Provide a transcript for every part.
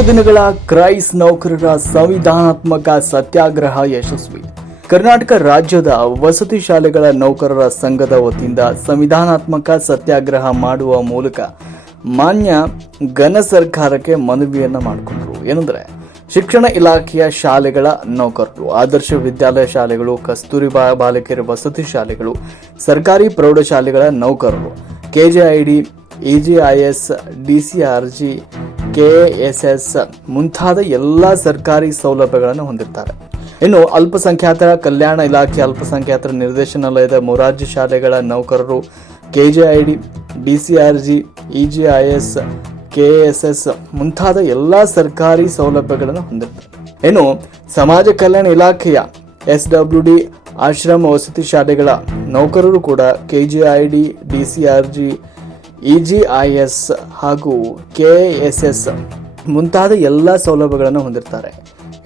ಮೂರು ದಿನಗಳ ಕ್ರೈಸ್ ನೌಕರರ ಸಂವಿಧಾನಾತ್ಮಕ ಸತ್ಯಾಗ್ರಹ ಯಶಸ್ವಿ. ಕರ್ನಾಟಕ ರಾಜ್ಯದ ವಸತಿ ಶಾಲೆಗಳ ನೌಕರರ ಸಂಘದ ವತಿಯಿಂದ ಸಂವಿಧಾನಾತ್ಮಕ ಸತ್ಯಾಗ್ರಹ ಮಾಡುವ ಮೂಲಕ ಮಾನ್ಯ ಘನ ಸರ್ಕಾರಕ್ಕೆ ಮನವಿಯನ್ನ ಮಾಡಿಕೊಂಡರು. ಏನಂದ್ರೆ, ಶಿಕ್ಷಣ ಇಲಾಖೆಯ ಶಾಲೆಗಳ ನೌಕರರು, ಆದರ್ಶ ವಿದ್ಯಾಲಯ ಶಾಲೆಗಳು ಕಸ್ತೂರಿಬಾ ಬಾಲಕಿಯರ ವಸತಿ ಶಾಲೆಗಳು, ಸರ್ಕಾರಿ ಪ್ರೌಢಶಾಲೆಗಳ ನೌಕರರು, ಕೆಜೆಐಡಿ ಇಜಿಐಎಸ್ ಎಸ್ ಎಸ್ ಮುಂತಾದ ಎಲ್ಲ ಸರ್ಕಾರಿ ಸೌಲಭ್ಯಗಳನ್ನು ಹೊಂದಿರ್ತಾರೆ ಇನ್ನು ಅಲ್ಪಸಂಖ್ಯಾತರ ಕಲ್ಯಾಣ ಇಲಾಖೆ, ಅಲ್ಪಸಂಖ್ಯಾತರ ನಿರ್ದೇಶನಾಲಯದ ಮೊರಾರ್ಜಿ ಶಾಲೆಗಳ ನೌಕರರು, K J I D D C R G, E G I S, K S S ಮುಂತಾದ ಎಲ್ಲ ಸರ್ಕಾರಿ ಸೌಲಭ್ಯಗಳನ್ನು ಹೊಂದಿರ್ತಾರೆ ಇನ್ನು ಸಮಾಜ ಕಲ್ಯಾಣ ಇಲಾಖೆಯ ಎಸ್ ಡಬ್ಲ್ಯೂ ಡಿ ಆಶ್ರಮ ವಸತಿ ಶಾಲೆಗಳ ನೌಕರರು ಕೂಡ ಕೆಜಿಐಡಿ ಐ ಎಸ್ ಹಾಗೂ ಎಸ್ ಮುಂತಾದ ಎಲ್ಲ ಸೌಲಭ್ಯಗಳನ್ನು ಹೊಂದಿರ್ತಾರೆ.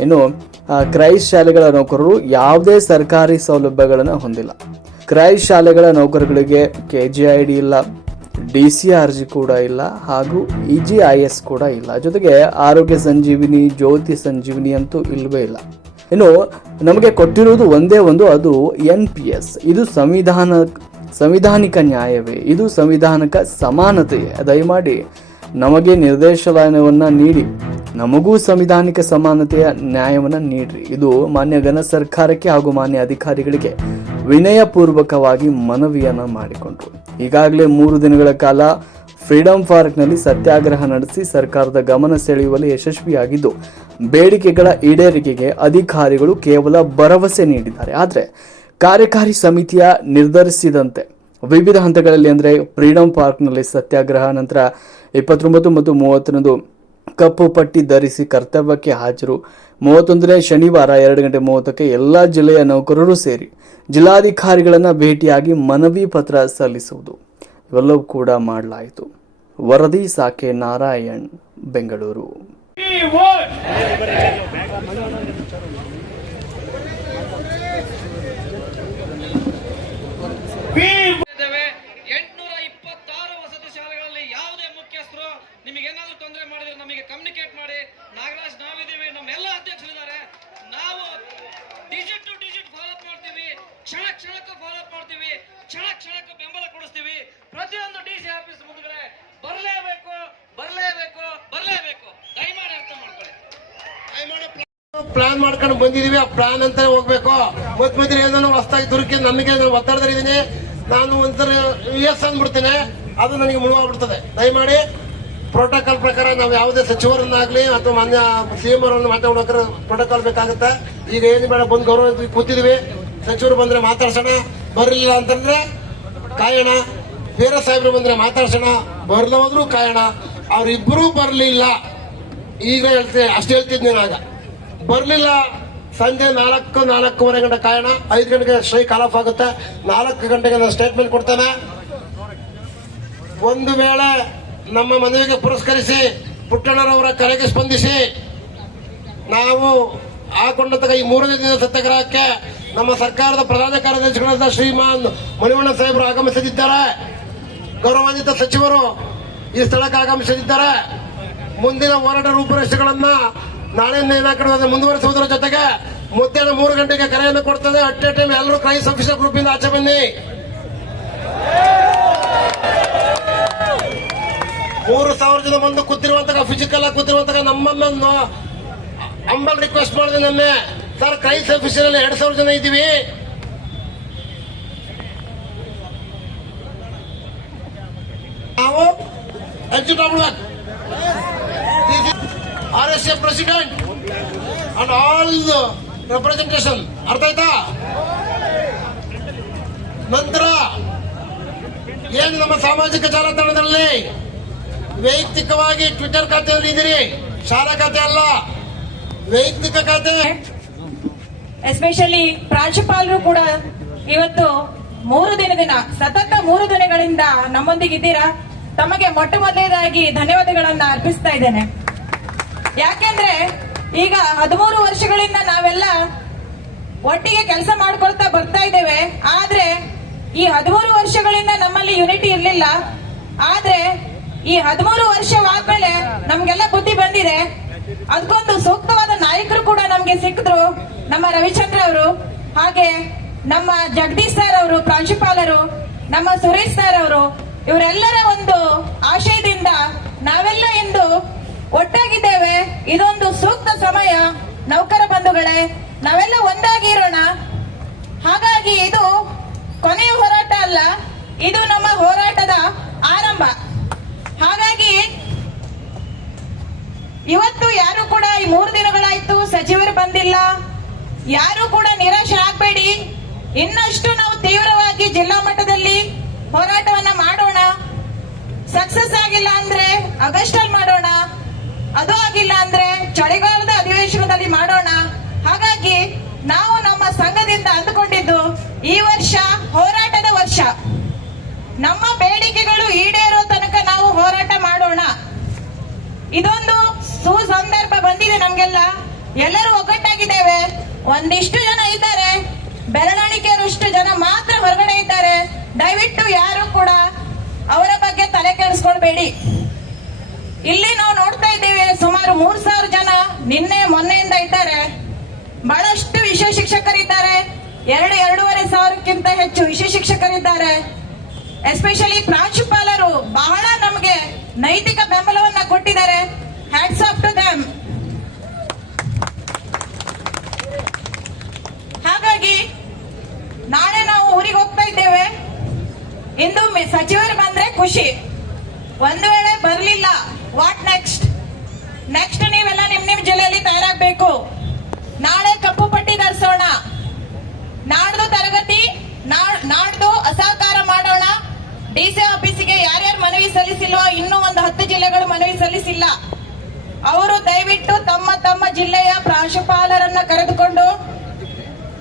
ಇನ್ನು ಕ್ರೈ ಕ್ರೈಸ್ಟ್ ಶಾಲೆಗಳ ನೌಕರರು ಯಾವುದೇ ಸರ್ಕಾರಿ ಸೌಲಭ್ಯಗಳನ್ನು ಹೊಂದಿಲ್ಲ. ಕ್ರೈಸ್ಟ್ ಶಾಲೆಗಳ ನೌಕರಗಳಿಗೆ ಕೆ ಜಿ ಐ ಡಿ ಇಲ್ಲ ಡಿ ಸಿ ಆರ್ ಜಿ ಕೂಡ ಇಲ್ಲ, ಹಾಗೂ ಇ ಜಿ ಐ ಎಸ್ ಕೂಡ ಇಲ್ಲ. ಜೊತೆಗೆ ಆರೋಗ್ಯ ಸಂಜೀವಿನಿ, ಜ್ಯೋತಿ ಸಂಜೀವಿನಿ ಅಂತೂ ಇಲ್ಲವೇ ಇಲ್ಲ. ಇನ್ನು, ನಮಗೆ ಕೊಟ್ಟಿರುವುದು ಒಂದೇ ಒಂದು, ಅದು ಎನ್ ಪಿ ಎಸ್ ಇದು ಸಂವಿಧಾನ ಸಂವಿಧಾನಿಕ ನ್ಯಾಯವೇ? ಇದು ಸಂವಿಧಾನಕ ಸಮಾನತೆ. ದಯಮಾಡಿ ನಮಗೆ ನಿರ್ದೇಶನವನ್ನು ನೀಡಿ. ನಮಗೂ ಸಂವಿಧಾನಿಕ ಸಮಾನತೆಯ ನ್ಯಾಯವನ್ನು ನೀಡ್ರಿ. ಇದು ಮಾನ್ಯ ಘನ ಸರ್ಕಾರಕ್ಕೆ ಹಾಗೂ ಮಾನ್ಯ ಅಧಿಕಾರಿಗಳಿಗೆ ವಿನಯಪೂರ್ವಕವಾಗಿ ಮನವಿಯನ್ನು ಮಾಡಿಕೊಂಡ್ರು. ಈಗಾಗಲೇ ಮೂರು ದಿನಗಳ ಕಾಲ ಫ್ರೀಡಂ ಪಾರ್ಕ್ನಲ್ಲಿ ಸತ್ಯಾಗ್ರಹ ನಡೆಸಿ ಸರ್ಕಾರದ ಗಮನ ಸೆಳೆಯುವಲ್ಲಿ ಯಶಸ್ವಿಯಾಗಿದ್ದು, ಬೇಡಿಕೆಗಳ ಈಡೇರಿಕೆಗೆ ಅಧಿಕಾರಿಗಳು ಕೇವಲ ಭರವಸೆ ನೀಡಿದ್ದಾರೆ. ಆದರೆ ಕಾರ್ಯಕಾರಿ ಸಮಿತಿಯ ನಿರ್ಧರಿಸಿದಂತೆ ವಿವಿಧ ಹಂತಗಳಲ್ಲಿ ಅಂದರೆ ಫ್ರೀಡಂ ಪಾರ್ಕ್ನಲ್ಲಿ ಸತ್ಯಾಗ್ರಹ ನಂತರ ಇಪ್ಪತ್ತೊಂಬತ್ತು ಮತ್ತು ಮೂವತ್ತರಂದು ಕಪ್ಪು ಪಟ್ಟಿ ಧರಿಸಿ ಕರ್ತವ್ಯಕ್ಕೆ ಹಾಜರು. ಮೂವತ್ತೊಂದನೇ ಶನಿವಾರ ಎರಡು ಗಂಟೆ ಮೂವತ್ತಕ್ಕೆ ಎಲ್ಲ ಜಿಲ್ಲೆಯ ನೌಕರರು ಸೇರಿ ಜಿಲ್ಲಾಧಿಕಾರಿಗಳನ್ನು ಭೇಟಿಯಾಗಿ ಮನವಿ ಪತ್ರ ಸಲ್ಲಿಸುವುದು. ಇವೆಲ್ಲವೂ ಕೂಡ ಮಾಡಲಾಯಿತು. ವರದಿ ಸಾಕೆ ನಾರಾಯಣ್, ಬೆಂಗಳೂರು. ಎಂಟುನೂರ ಇಪ್ಪತ್ತಾರು ವಸತಿ ಶಾಲೆಗಳಲ್ಲಿ ಯಾವುದೇ ಮುಖ್ಯಸ್ಥರು ನಿಮಗೆ ಏನಾದ್ರೂ ತೊಂದರೆ ಮಾಡಿದ್ರೆ ನಮಗೆ ಕಮ್ಯುನಿಕೇಟ್ ಮಾಡಿ. ನಾಗರಾಜ್, ನಾವಿದ್ದೀವಿ. ನಮ್ಮೆಲ್ಲ ಅಧ್ಯಕ್ಷರಿದ್ದಾರೆ. ನಾವು ಡಿಜಿಟ್ ಟು ಡಿಜಿಟ್ ಫಾಲೋ ಮಾಡ್ತೀವಿ. ಕ್ಷಣ ಕ್ಷಣಕ್ಕೂ ಫಾಲೋ ಮಾಡ್ತೀವಿ. ಕ್ಷಣ ಕ್ಷಣಕ್ಕೂ ಬೆಂಬಲ ಕೊಡಿಸ್ತೀವಿ. ಪ್ರತಿಯೊಂದು ಡಿ ಸಿ ಆಫೀಸ್ ಮುಂದ್ಗಡೆ ಬರಲೇಬೇಕು ಬರಲೇಬೇಕು ಬರಲೇಬೇಕು ದಯಮಾಡಿ ಅರ್ಥ ಮಾಡ್ಕೊಳ್ಳಿ ಪ್ಲಾನ್ ಮಾಡ್ಕೊಂಡು ಬಂದಿದೀವಿ. ಆ ಪ್ಲಾನ್ ಅಂತ ಹೋಗ್ಬೇಕು. ಮತ್ ಮಧ್ಯ ಏನೋ ಹೊಸ್ತಾಗಿ ದುರ್ಕಿ ನನಗೆ ಒತ್ತಡದಲ್ಲಿದ್ದೀನಿ ನಾನು ಒಂದ್ಸಲ ಎಸ್ ಅಂದ್ಬಿಡ್ತೇನೆ. ಅದು ನನಗೆ ಮುಳುವಾಗ್ಬಿಡ್ತದೆ. ದಯಮಾಡಿ ಪ್ರೋಟೋಕಾಲ್ ಪ್ರಕಾರ ನಾವು ಯಾವುದೇ ಸಚಿವರನ್ನಾಗಲಿ ಅಥವಾ ಮಾನ್ಯ ಸಿಎಂ ಅವರನ್ನು ಮಾತಾಡ್ಬೇಕಾದ್ರೆ ಪ್ರೋಟೋಕಾಲ್ ಬೇಕಾಗುತ್ತೆ. ಈಗ ಏನು ಬೇಡ, ಬಂದು ಗೌರವ ಕೂತಿದೀವಿ. ಸಚಿವರು ಬಂದ್ರೆ ಮಾತಾಡ್ಸೋಣ. ಬರಲಿಲ್ಲ ಅಂತಂದ್ರೆ ಕಾಯೋಣ. ಬೇರೆ ಸಾಹೇಬರು ಬಂದ್ರೆ ಮಾತಾಡ್ಸೋಣ. ಬರ್ಲ ಹೋದ್ರು ಕಾಯೋಣ. ಅವರಿಬ್ಬರೂ ಬರಲಿಲ್ಲ. ಈಗ ಹೇಳ್ತೀನಿ ಅಷ್ಟು ಹೇಳ್ತಿದ್ನಿ ಆಗ ಬರ್ಲಿಲ್ಲ. ಸಂಜೆ ನಾಲ್ಕು, ನಾಲ್ಕೂವರೆ ಗಂಟೆ ಕಾಯೋಣ ಐದು ಗಂಟೆಗೆ ಸ್ಟ್ರೈಕ್ ಆಫ್ ಆಗುತ್ತೆ. ನಾಲ್ಕು ಗಂಟೆಗೆ ನಾನು ಸ್ಟೇಟ್ಮೆಂಟ್ ಕೊಡ್ತೇನೆ. ಒಂದು ವೇಳೆ ನಮ್ಮ ಮನವಿಗೆ ಪುರಸ್ಕರಿಸಿ ಪುಟ್ಟಣ್ಣರವರ ಕರೆಗೆ ಸ್ಪಂದಿಸಿ ನಾವು ಹಾಕೊಂಡಂತ ಈ ಮೂರನೇ ದಿನ ಸತ್ಯಾಗ್ರಹಕ್ಕೆ ನಮ್ಮ ಸರ್ಕಾರದ ಪ್ರಧಾನ ಕಾರ್ಯದರ್ಶಿಗಳಾದ ಶ್ರೀಮಾನ್ ಮಣಿವಣ್ಣ ಸಾಹೇಬರು ಆಗಮಿಸದಿದ್ದಾರೆ. ಗೌರವಾನ್ವಿತ ಸಚಿವರು ಈ ಸ್ಥಳಕ್ಕೆ ಆಗಮಿಸಲಿದ್ದಾರೆ ಮುಂದಿನ ಹೋರಾಟ ರೂಪುರೇಷೆಗಳನ್ನ ನಾಳೆಯಿಂದ ಕಡೆ ಮುಂದುವರಿಸುವುದರ ಜೊತೆಗೆ ಮಧ್ಯಾಹ್ನ ಮೂರು ಗಂಟೆಗೆ ಕರೆಯನ್ನು ಕೊಡ್ತದೆ. ಅಟ್ ಎ ಟೈಮ್ ಎಲ್ಲರೂ ಕ್ರೈಸ್ ಆಫೀಸರ್ ಗ್ರೂಪ್ ಇಂದ ಆಚೆ ಬನ್ನಿ. ಮೂರು ಸಾವಿರ ಜನ ಬಂದು ಕೂತಿರುವಂತಹ ಫಿಸಿಕಲ್ ಆಗಿ ಕೂತಿರುವಂತಹ ನಮ್ಮನ್ನ ಅಂಬಲ್ ರಿಕ್ವೆಸ್ಟ್ ಮಾಡಿದೆ ನನ್ನೆ. ಸರ್ ಕ್ರೈಸ್ ಆಫೀಸರ್ ಅಲ್ಲಿ ಎರಡ್ ಸಾವಿರ ಜನ ಇದ್ದೀವಿ. ನಾವು exit ಆಗ್ಬಿಡ್ಬೇಕು R S A president and all representation ಅರ್ಥ ಆಯ್ತಾ ನಂತರ ಏನು ನಮ್ಮ ಸಾಮಾಜಿಕ ಜಾಲತಾಣದಲ್ಲಿ ವೈಯಕ್ತಿಕವಾಗಿ ಟ್ವಿಟರ್ ಖಾತೆಯಲ್ಲಿ ಇದ್ದೀರಿ? ಶಾಲಾ ಖಾತೆ ಅಲ್ಲ, ವೈಯಕ್ತಿಕ ಖಾತೆ. ಎಸ್ಪೆಷಲಿ ಪ್ರಾಂಶುಪಾಲರು ಕೂಡ ಇವತ್ತು ಮೂರು ದಿನದಿಂದ, ಸತತ ಮೂರು ದಿನಗಳಿಂದ ನಮ್ಮೊಂದಿಗಿದ್ದೀರಾ ತಮಗೆ ಮೊಟ್ಟ ಮೊದಲನೇದಾಗಿ ಧನ್ಯವಾದಗಳನ್ನ ಅರ್ಪಿಸ್ತಾ ಇದ್ದೇನೆ. ಯಾಕೆಂದ್ರೆ ಈಗ ಹದಿಮೂರು ವರ್ಷಗಳಿಂದ ನಾವೆಲ್ಲ ಒಟ್ಟಿಗೆ ಕೆಲಸ ಮಾಡ್ಕೊಳ್ತಾ ಬರ್ತಾ ಇದ್ದೇವೆ. ಆದ್ರೆ ಈ ಹದಿಮೂರು ವರ್ಷಗಳಿಂದ ನಮ್ಮಲ್ಲಿ ಯುನಿಟಿ ಇರ್ಲಿಲ್ಲ. ಆದ್ರೆ ಈ ಹದಿಮೂರು ವರ್ಷವಾದ್ಮೇಲೆ ನಮ್ಗೆಲ್ಲ ಬುದ್ಧಿ ಬಂದಿದೆ. ಅದಕ್ಕೊಂದು ಸೂಕ್ತವಾದ ನಾಯಕರು ಕೂಡ ನಮ್ಗೆ ಸಿಕ್ಕಿದ್ರು, ನಮ್ಮ ರವಿಚಂದ್ರ ಅವರು, ಹಾಗೆ ನಮ್ಮ ಜಗದೀಶ್ ಸರ್ ಅವರು, ಪ್ರಾಂಶುಪಾಲರು, ನಮ್ಮ ಸುರೇಶ್ ಸರ್ ಅವರು, ಇವರೆಲ್ಲರ ಒಂದು ಆಶಯದಿಂದ ನಾವೆಲ್ಲ ಇಂದು ಒಟ್ಟಾಗಿದ್ದೇವೆ ಇದೊಂದು ಸೂಕ್ತ ಸಮಯ. ನೌಕರ ಬಂಧುಗಳೇ, ನಾವೆಲ್ಲ ಒಂದಾಗಿ ಇರೋಣ. ಹಾಗಾಗಿ ಇದು ಕೊನೆಯ ಹೋರಾಟ ಅಲ್ಲ, ಇದು ನಮ್ಮ ಹೋರಾಟದ ಆರಂಭ. ಹಾಗಾಗಿ ಇವತ್ತು ಯಾರು ಕೂಡ ಈ ಮೂರು ದಿನಗಳಾಯ್ತು ಸಚಿವರು ಬಂದಿಲ್ಲ. ಯಾರು ಕೂಡ ನಿರಾಶೆ ಆಗ್ಬೇಡಿ. ಇನ್ನಷ್ಟು ನಾವು ತೀವ್ರವಾಗಿ ಜಿಲ್ಲಾ ಮಟ್ಟದಲ್ಲಿ ಹೋರಾಟವನ್ನ ಮಾಡೋಣ. ಸಕ್ಸಸ್ ಆಗಿಲ್ಲ ಅಂದ್ರೆ ಆಗಸ್ಟ್ ಅಲ್ಲಿ ಮಾಡೋಣ. ಅದು ಆಗಿಲ್ಲ ಅಂದ್ರೆ ಚಳಿಗಾಲದ ಅಧಿವೇಶನದಲ್ಲಿ ಮಾಡೋಣ. ಹಾಗಾಗಿ ನಾವು ನಮ್ಮ ಸಂಘದಿಂದ ಅಂದುಕೊಂಡಿದ್ದು ಈ ವರ್ಷ ಹೋರಾಟದ ವರ್ಷ. ನಮ್ಮ ಬೇಡಿಕೆಗಳು ಈಡೇರೋ ತನಕ ನಾವು ಹೋರಾಟ ಮಾಡೋಣ. ಇದೊಂದು ಸುಸಂದರ್ಭ ಬಂದಿದೆ ನಮ್ಗೆಲ್ಲ. ಎಲ್ಲರೂ ಒಗ್ಗಟ್ಟಾಗಿದ್ದೇವೆ. ಒಂದಿಷ್ಟು ಜನ ಇದ್ದಾರೆ. ಬೆರಳಿಕೆಯರಷ್ಟು ಜನ ಮಾತ್ರ ಹೊರಗಡೆ ಇದ್ದಾರೆ. ದಯವಿಟ್ಟು ಯಾರು ಕೂಡ ಅವರ ಬಗ್ಗೆ ತಲೆ ಕೆಡಿಸ್ಕೊಳ್ಬೇಡಿ. ಇಲ್ಲಿ ನಾವು ನೋಡ್ತಾ ಇದ್ದೇವೆ, ಸುಮಾರು ಮೂರ್ ಸಾವಿರ ಜನ ನಿನ್ನೆ ಮೊನ್ನೆಯಿಂದ ಇದ್ದಾರೆ. ಬಹಳಷ್ಟು ವಿಷಯ ಶಿಕ್ಷಕರಿದ್ದಾರೆ. ಎರಡು, ಎರಡೂವರೆ ಸಾವಿರಕ್ಕಿಂತ ಹೆಚ್ಚು ವಿಷಯ ಶಿಕ್ಷಕರಿದ್ದಾರೆ. ಎಸ್ಪೆಷಲಿ ಪ್ರಾಂಶುಪಾಲರು ಬಹಳ ನಮಗೆ ನೈತಿಕ ಬೆಂಬಲವನ್ನ ಕೊಟ್ಟಿದ್ದಾರೆ. ಹ್ಯಾಟ್ಸ್ ಆಫ್ ಟು ದಮ್ ಹಾಗಾಗಿ ನಾಳೆ ನಾವು ಊರಿಗೆ ಹೋಗ್ತಾ ಇದ್ದೇವೆ. ಇಂದು ಸಚಿವರು ಬಂದ್ರೆ ಖುಷಿ. ಒಂದು ವೇಳೆ ಬರಲಿಲ್ಲ ತಯಾರಾಗಬೇಕು ನಾಳೆ ಕಪ್ಪು ಪಟ್ಟಿ ಧರಿಸೋಣ. ನಾಡ್ದು ತರಗತಿ, ನಾಡ್- ನಾಡ್ದು ಅಸಹಕಾರ ಮಾಡೋಣ. ಡಿಸಿ ಆಫೀಸಿಗೆ ಯಾರ್ಯಾರು ಮನವಿ ಸಲ್ಲಿಸಿಲ್ವೋ ಇನ್ನೂ ಒಂದು ಹತ್ತು ಜಿಲ್ಲೆಗಳು ಮನವಿ ಸಲ್ಲಿಸಿಲ್ಲ. ಅವರು ದಯವಿಟ್ಟು ತಮ್ಮ ತಮ್ಮ ಜಿಲ್ಲೆಯ ಪ್ರಾಂಶುಪಾಲರನ್ನ ಕರೆದುಕೊಂಡು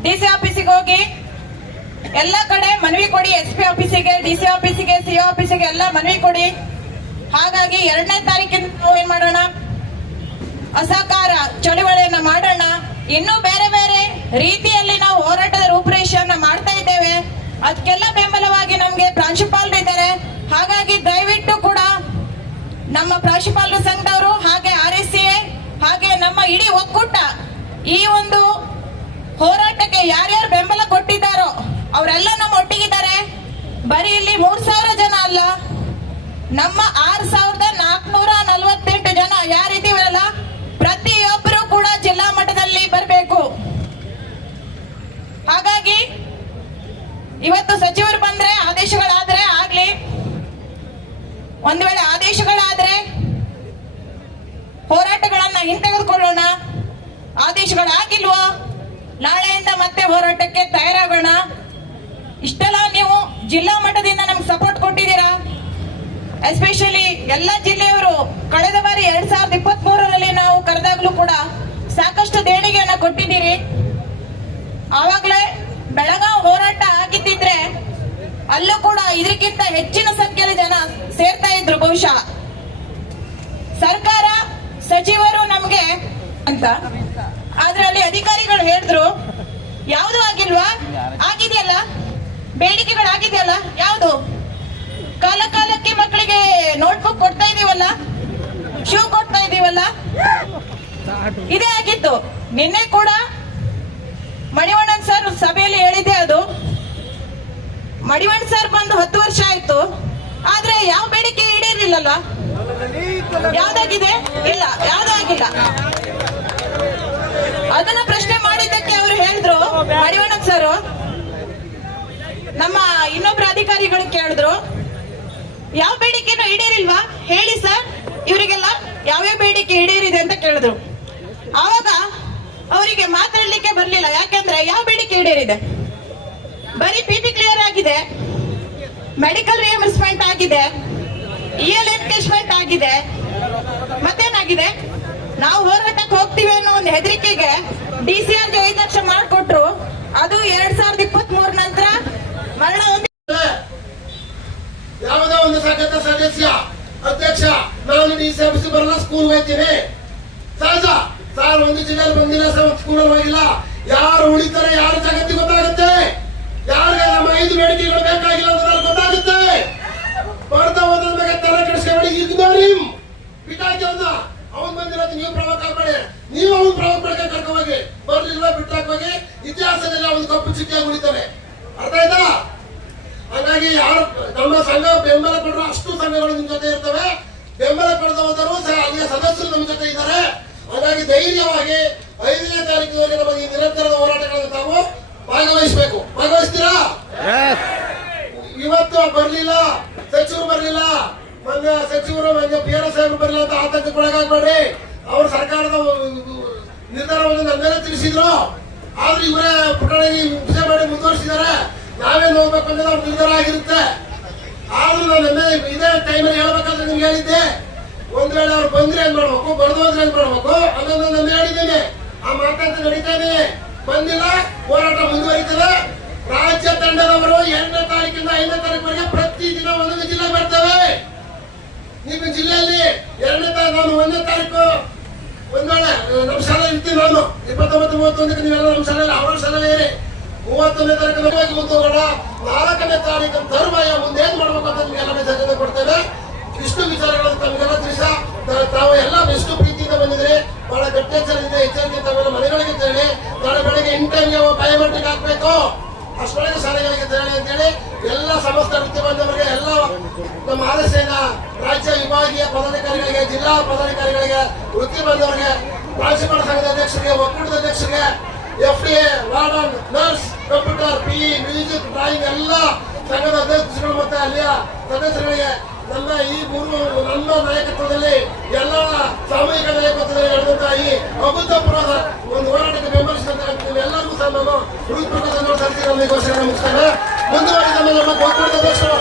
ಡಿಸಿ ಆಫೀಸಿಗೆ ಹೋಗಿ. ಎಲ್ಲ ಕಡೆ ಮನವಿ ಕೊಡಿ, ಎಸ್ ಪಿ ಆಫೀಸಿಗೆ ಡಿಸಿ ಆಫೀಸಿಗೆ, ಸಿ ಆಫೀಸಿಗೆ ಎಲ್ಲ ಮನವಿ ಕೊಡಿ. ಹಾಗಾಗಿ ಎರಡನೇ ತಾರೀಕಿನ ನಾವು ಏನ್ ಮಾಡೋಣ? ಅಸಹಕಾರ ಚಳುವಳಿಯನ್ನ ಮಾಡೋಣ. ಇನ್ನೂ ಬೇರೆ ಬೇರೆ ರೀತಿಯಲ್ಲಿ ನಾವು ಹೋರಾಟದ ರೂಪುರೇಷೆಯನ್ನ ಮಾಡ್ತಾ ಇದ್ದೇವೆ. ಅದಕ್ಕೆಲ್ಲ ಬೆಂಬಲವಾಗಿ ನಮ್ಗೆ ಪ್ರಾಂಶುಪಾಲರು ಇದ್ದಾರೆ. ಹಾಗಾಗಿ ದಯವಿಟ್ಟು ಕೂಡ ನಮ್ಮ ಪ್ರಾಂಶುಪಾಲರ ಸಂಘದವರು, ಹಾಗೆ ಆರ್ ಎಸ್ ಸಿ ಹಾಗೆ ನಮ್ಮ ಇಡೀ ಒಕ್ಕೂಟ ಈ ಒಂದು ಹೋರಾಟಕ್ಕೆ ಯಾರ್ಯಾರು ಬೆಂಬಲ ಕೊಟ್ಟಿದ್ದಾರೋ ಅವರೆಲ್ಲ ನಮ್ಮ ಒಟ್ಟಿಗಿದ್ದಾರೆ. ಬರೀ ಇಲ್ಲಿ ಮೂರ್ ಸಾವಿರ ಜನ ಅಲ್ಲ, ನಮ್ಮ ಆರ್ ಸಾವಿರದ ನಾಲ್ಕುನೂರ ನಲವತ್ತೆಂಟು ಜನ ಯಾರಿದೆ ಹಾಗಾಗಿ ಇವತ್ತು ಸಚಿವರು ಬಂದ್ರೆ ಆದೇಶಗಳಾದ್ರೆ ಆಗ್ಲಿ, ಒಂದ್ ವೇಳೆ ಆದೇಶಗಳಾದ್ರೆ ಹೋರಾಟಗಳನ್ನ ಹಿಂತೆಗೆದುಕೊಳ್ಳೋಣ, ಆದೇಶಗಳಾಗಿಲ್ವೋ, ನಾಳೆಯಿಂದ ಮತ್ತೆ ಹೋರಾಟಕ್ಕೆ ತಯಾರಾಗೋಣ. ಇಷ್ಟೆಲ್ಲ ನೀವು ಜಿಲ್ಲಾ ಮಟ್ಟದಿಂದ ನಮ್ಗೆ ಸಪೋರ್ಟ್ ಕೊಟ್ಟಿದ್ದೀರಾ? ಎಸ್ಪೆಷಲಿ ಎಲ್ಲ ಜಿಲ್ಲೆಯವರು ಕಳೆದ ಬಾರಿ ಎರಡ್ ಸಾವಿರದ ಇಪ್ಪತ್ತ್ ಮೂರರಲ್ಲಿ ನಾವು ಕರೆದಾಗ್ಲೂ ಕೂಡ ಸಾಕಷ್ಟು ದೇಣಿಗೆಯನ್ನ ಕೊಟ್ಟಿದ್ದೀರಿ. ಆವಾಗಲೇ ಅಲ್ಲೂ ಕೂಡ ಇದಕ್ಕಿಂತ ಹೆಚ್ಚಿನ ಸಂಖ್ಯೆಯಲ್ಲಿ ಜನ ಸೇರ್ತಾ ಇದ್ರು ಬಹುಶಃ. ಸರ್ಕಾರ, ಸಚಿವರು ನಮ್ಗೆ ಅಂತ. ಆದ್ರೆ ಅಲ್ಲಿ ಅಧಿಕಾರಿಗಳು ಹೇಳಿದ್ರು, ಯಾವುದು ಆಗಿಲ್ವಾ? ಆಗಿದೆಯಲ್ಲ? ಬೇಡಿಕೆಗಳು ಆಗಿದೆಯಲ್ಲ ಯಾವುದು? ಕಾಲ ಕಾಲಕ್ಕೆ ಮಕ್ಕಳಿಗೆ ನೋಟ್ಬುಕ್ ಕೊಡ್ತಾ ಇದೀವಲ್ಲ? ಶೂ ಕೊಡ್ತಾ ಇದೀವಲ್ಲ? ಇದೇ ಆಗಿತ್ತು. ನಿನ್ನೆ ಕೂಡ ಮಣಿವಣ್ಣನ್ ಸರ್ ಸಭೆಯಲ್ಲಿ ಹೇಳಿದ್ದೆ ಅದು. ಮಣಿವಣ್ಣನ್ ಸರ್ ಬಂದು ಹತ್ತು ವರ್ಷ ಆಯ್ತು. ಆದ್ರೆ ಯಾವ ಬೇಡಿಕೆ ಈಡೇರಿಲ್ಲಲ್ಲ ಯಾವ್ದಾಗಿದೆ? ಇಲ್ಲ, ಯಾವ್ದಾಗಿಲ್ಲ. ಅದನ್ನ ಪ್ರಶ್ನೆ ಮಾಡಿದ್ದಕ್ಕೆ ಅವರು ಹೇಳಿದ್ರು ಮಡಿವಣ್ಣ ಸರ್, ನಮ್ಮ ಇನ್ನೊಬ್ರು ಅಧಿಕಾರಿಗಳು ಕೇಳಿದ್ರು, ಯಾವ ಬೇಡಿಕೆನೂ ಈಡೇರಿಲ್ವಾ? ಹೇಳಿ ಸರ್, ಇವರಿಗೆಲ್ಲ ಯಾವ್ಯಾವ ಬೇಡಿಕೆ ಈಡೇರಿದೆ ಅಂತ ಕೇಳಿದ್ರು. ಆವಾಗ ಅವರಿಗೆ ಮಾತಾಡ್ಲಿಕ್ಕೆ ಬರ್ಲಿಲ್ಲ. ಯಾಕೆಂದ್ರೆ ಯಾವ ಬೇಡಿಕೆ ಈಡೇರಿದೆ? ಬರೀ ಪಿ ಪಿ ಕ್ಲಿಯರ್ ಆಗಿದೆ. ಮೆಡಿಕಲ್ ರಿಯಂಬರ್ಸ್ಮೆಂಟ್ ಆಗಿದೆ. ಇ ಎಲ್ ಎನ್ಕೇಶ್ಮೆಂಟ್ ಆಗಿದೆ. ಮತ್ತೇನಾಗಿದೆ? ನಾವು ಹೋರಾಟಕ್ಕೆ ಹೋಗ್ತೀವಿ ಅನ್ನೋ ಒಂದು ಹೆದರಿಕೆಗೆ ಡಿ ಸಿ ಆರ್ಗೆ ಐದು ಲಕ್ಷ ಮಾಡಿಕೊಟ್ರು ಅದು ಎರಡ್ ಸಾವಿರದ ಇಪ್ಪತ್ತ್ ಮೂರ ನಂತರ ಮರಣ ಹೊಂದಿ ಯಾವುದೋ ಒಂದು ಸಂಘದ ಸದಸ್ಯ, ಅಧ್ಯಕ್ಷ, ನಾನು ಡಿ ಸಿ ಆಫೀಸ್ ಬರಲ್ಲ ಸ್ಕೂಲ್ ಹೋಗ್ತೀನಿ. ಸಹಜ ಸಾರ್, ಒಂದು ಜಿಲ್ಲೆಯಲ್ಲಿ ಬಂದಿಲ್ಲ, ಸರ್ ಹೋಗಿಲ್ಲ. ಯಾರು ಉಳಿತಾರೆ, ಯಾರು ಜಗತ್ತಿಗೆ ಐದು ಬೇಡಿಕೆಗಳು ಬೇಕಾಗಿಲ್ಲ ಅಂತ ಗೊತ್ತಾಗುತ್ತೆ. ಮಾಡ್ತಾ ಹೋದವ್ರ ಮೇಲೆ ತಲೆ ಕೆಡಿಸ್ಕೊಂಡು ಇದು ನೋಡಿ ಬಿಟ್ಟಾಕಿ ಅಂತ ಅವನ್ ಬಂದಿರೋದು ನೀವು ಪ್ರವಾಹ ಮಾಡಿ ನೀವು ಅವನ್ ಪ್ರವಾಹ ಬಳಕೆ ಕರ್ಕೋಗಿ ಬರ್ಲಿಲ್ಲ ಬಿಟ್ಟಾಕೋಗಿ ಇತಿಹಾಸದಲ್ಲಿ ಅವನ್ ಕಪ್ಪು ಚಿಟ್ಟಿಯಾಗಿ ಉಳಿತಾನೆ. ಅರ್ಥ ಆಯ್ತಾ? ಹಾಗಾಗಿ ಯಾರು, ನಮ್ಮ ಸಂಘ ಬೆಂಬಲ ಕೊಟ್ಟರು ಅಷ್ಟು ಸಂಘಗಳು ನಿಮ್ ಜೊತೆ ಇರ್ತವೆ. ಬೆಂಬಲ ಪಡೆದವರು ಅಲ್ಲಿಯ ಸದಸ್ಯರು ನಮ್ಮ ಜೊತೆ ಇದ್ದಾರೆ. ಹಾಗಾಗಿ ಧೈರ್ಯವಾಗಿ ಐದನೇ ತಾರೀಕಿನವರೆಗೆ ನಮ್ಮ ಈ ನಿರಂತರದ ಹೋರಾಟಗಳನ್ನು ತಾವು ಭಾಗವಹಿಸಬೇಕು. ಭಾಗವಹಿಸ್ತೀರಾ? ಇವತ್ತು ಬರ್ಲಿಲ್ಲ, ಸಚಿವರು ಬರ್ಲಿಲ್ಲ ಮೊನ್ನೆ ಸಚಿವರು ಮಂಗ ಪಿ ಆರ್ ಸಾಹೇಬ್ ಬರಲಿಲ್ಲ ಅಂತ ಆತಂಕಕ್ಕೆ ಅವ್ರ ಸರ್ಕಾರದ ನಿರ್ಧಾರವನ್ನು ನನ್ನ ಮೇಲೆ ತಿಳಿಸಿದ್ರು. ಆದ್ರೆ ಇವರೇ ಪುಟಾಣಿ ಪೂಜೆ ಮಾಡಿ ಮುಂದುವರಿಸಿದ್ದಾರೆ. ನಾವೇನು ಹೋಗ್ಬೇಕು ಅನ್ನೋದು ಅವ್ರ ನಿರ್ಧಾರ ಆಗಿರುತ್ತೆ. ಆದ್ರೂ ನಾನು ಮೇಲೆ ಇದೇ ಟೈಮಲ್ಲಿ ಹೇಳ್ಬೇಕಾದ್ರೆ ನಿಮ್ಗೆ ಹೇಳಿದ್ದೆ. ಒಂದ್ ವೇಳೆ ಅವ್ರು ಬಂದ್ರೆ ಏನ್ ಮಾಡ್ಬೇಕು, ಬರ್ದು ಹೋದ್ರೆ ಏನ್ ಮಾಡ್ಬೇಕು ಅನ್ನೋದನ್ನ ನಾನು ಹೇಳಿದ್ದೇನೆ. ಆ ಮಾತಂತ ನಡೀತಾ ಇದೆ. ಬಂದಿಲ್ಲ, ಹೋರಾಟ ಮುಂದುವರಿತದೆ. ರಾಜ್ಯ ತಂಡದವರು ಎರಡನೇ ತಾರೀಕಿಂದ ಐದನೇ ತಾರೀಕು ಪ್ರತಿ ದಿನ ಒಂದೊಂದು ಜಿಲ್ಲೆ ಬರ್ತವೆ. ನಿಮ್ಮ ಜಿಲ್ಲೆಯಲ್ಲಿ ಎರಡನೇ ತಾರೀಕು ನಾನು ಒಂದನೇ ತಾರೀಕು ಒಂದ್ ವೇಳೆ ನಮ್ಮ ಶಾಲೆ ಇರ್ತೀನಿ ನಾನು. ಇಪ್ಪತ್ತೊಂಬತ್ತು, ಮೂವತ್ತೊಂದಕ್ಕೆ ನೀವೆಲ್ಲ ನಮ್ಮ ಶಾಲೆಯಲ್ಲಿ ಅವರ ಶಾಲೆಯಲ್ಲಿ ಮೂವತ್ತೊಂದನೇ ತಾರೀಕು ನಮಗೆ ನಾಲ್ಕನೇ ತಾರೀಕು ತರುವಾಯ ಮುಂದೆ ಏನ್ ಮಾಡ್ಬೇಕು ಅಂತ ನಿಮ್ಗೆಲ್ಲ ಮೆಸೇಜ್ ಕೊಡ್ತೇವೆ. ಇಷ್ಟು ವಿಚಾರಗಳನ್ನು ತಮಗೆಲ್ಲ ತಿಳಿಸ. ತಾವು ಎಲ್ಲ ಎಷ್ಟು ಪ್ರೀತಿಯಿಂದ ಬಂದಿದ್ರೆ ಬಹಳ ಗಟ್ಟಿ ಎಚ್ಚರಿಕೆ ತಾವೆಲ್ಲ ಮನೆಗಳಿಗೆ ತೆರಳಿ. ನಾಳೆ ಬೆಳಗ್ಗೆ ಇಂಟರ್ವ್ಯೂ ಬಯೋಮೆಟ್ರಿಕ್ ಹಾಕ್ಬೇಕು. ಅಷ್ಟೊಳಗೆ ಶಾಲೆಗಳಿಗೆ ತೆರಳಿ ಅಂತೇಳಿ ಎಲ್ಲ ಸಮಸ್ತ ವೃತ್ತಿ ಬಾಂಧವರಿಗೆ ಎಲ್ಲ ನಮ್ಮ ಆರ್ಎಸ್ಐನ ರಾಜ್ಯ ವಿಭಾಗೀಯ ಪದಾಧಿಕಾರಿಗಳಿಗೆ, ಜಿಲ್ಲಾ ಪದಾಧಿಕಾರಿಗಳಿಗೆ, ವೃತ್ತಿ ಬಾಂಧವರಿಗೆ, ಪ್ರಾಂಶುಪಾಲ ಸಂಘದ ಅಧ್ಯಕ್ಷರಿಗೆ, ಒಕ್ಕೂಟದ ಅಧ್ಯಕ್ಷರಿಗೆ F D A warden, nurse, computer, P music, drawing ಎಲ್ಲ ಸಂಘದ ಅಧ್ಯಕ್ಷರು ಮತ್ತೆ ಅಲ್ಲಿಯ ಸದಸ್ಯರಿಗೆ ನನ್ನ ಈ ಮೂರು ನನ್ನ ನಾಯಕತ್ವದಲ್ಲಿ ಎಲ್ಲ ಸಾಮೂಹಿಕ ನಾಯಕತ್ವದಲ್ಲಿ ನಡೆದಂತಹ ಈ ಅಭೂತಪೂರ್ವದ ಒಂದು ಹೋರಾಟಕ್ಕೆ ಬೆಂಬಲಿಸಿದಂತ ಎಲ್ಲರಿಗೂ ಸಹ ನಾನು ಹೃತ್ಪೂರ್ವಕ ಧನ್ಯವಾದ ಸಲ್ಲಿಸಿ ನನ್ನ ಈ ಘೋಷಣೆ ಮುಗಿಸ್ತೇನೆ ಮುಂದುವರಿದ ನಮ್ಮ ಒಕ್ಕೂಟದ ಅಧ್ಯಕ್ಷರು